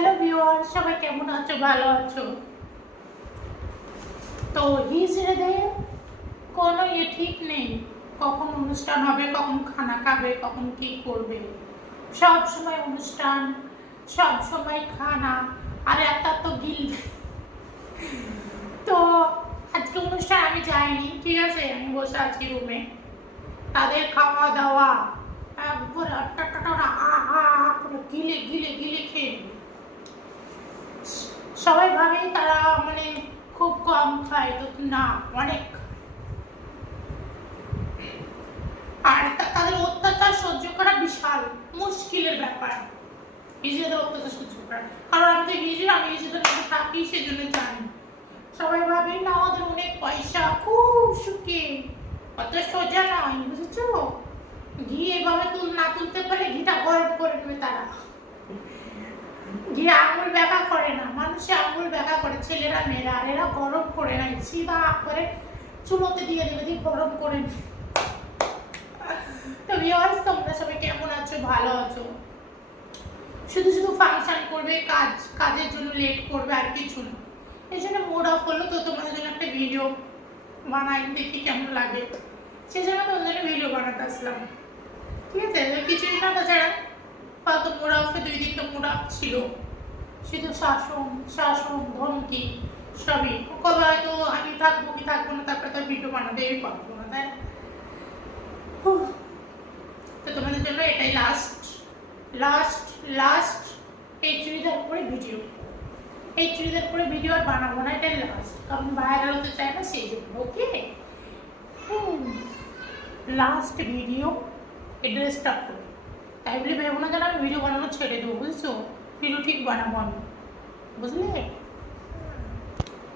Hello viewer সবাই কেমন আছো ভালো আছো তো হিজড়েদের কোনো ইয়ে ঠিক নেই কখন অনুষ্ঠান হবে কখন খানা খাবে কখন কি করবে সব সময় অনুষ্ঠান সব সময় খানা আর একটা তো গিল তো আজকে অনুষ্ঠান আমি যাইনি ঠিক আছে আমি বসে আছি রুমে তাদের খাওয়া দাওয়া একবার গিলে গিলে সবাই ভাবে তারা মানে খুব কম খায়, তো না, অনেক। আর তাদের অত্যাচার সহ্য করা বিশাল মুশকিলের ব্যাপার। নিজেদের অত্যাচার সহ্য করা। কারণ আমি তো নিজের আমি নিজেদের মধ্যে থাকি, সেজন্য জানি। সবাই ভাবে না, ওদের অনেক পয়সা, খুব সুখে। অত সোজা নয়, বুঝেছ? ঘি এভাবে তুল, না তুলতে পারে ঘিটা গরম করে নেবে তারা ঘি আঙুল ব্যাকা করে না মানুষে আঙুল ব্যাকা করে ছেলেরা মেয়েরা আর এরা গরম করে না সিধা করে, চুলোতে দিয়ে দেবে, দিয়ে গরম করে তো ভিউয়ার্স তোমরা সবাই কেমন আছো? ভালো আছো? শুধু শুধু ফাংশন করবে, কাজ, কাজের জন্য লেট করবে আর কিছু না। এই জন্য মুড অফ করল তো তোমাদের জন্য একটা ভিডিও বানাই, দেখি কেমন লাগে। সেই জন্য তোমাদের জন্য ভিডিও বানাতে আসলাম। ঠিক আছে? কিছুই না তাছাড়া হয়তো মুড অফে দুই দিন তো মুড অফ ছিল। শুধু শাসন শাসন ধমকি সবই। কবে হয়তো আমি থাকব কি থাকব না তারপরে তো ভিডিও বানাতেই পারব না তাই তো তোমাদের জন্য এটাই লাস্ট লাস্ট লাস্ট এই চুড়িদার উপরে ভিডিও। এই চুড়িদার উপরে ভিডিও আর বানাবো না এটাই লাস্ট কারণ ভাইরাল হতে চায় না সেই জন্য ওকে লাস্ট ভিডিও এই ড্রেসটা করে তাই বলে ভেবো না যেন আমি ভিডিও বানানো ছেড়ে দেবো বুঝছ? ভিডিও ঠিক বানাবো আমি বুঝলে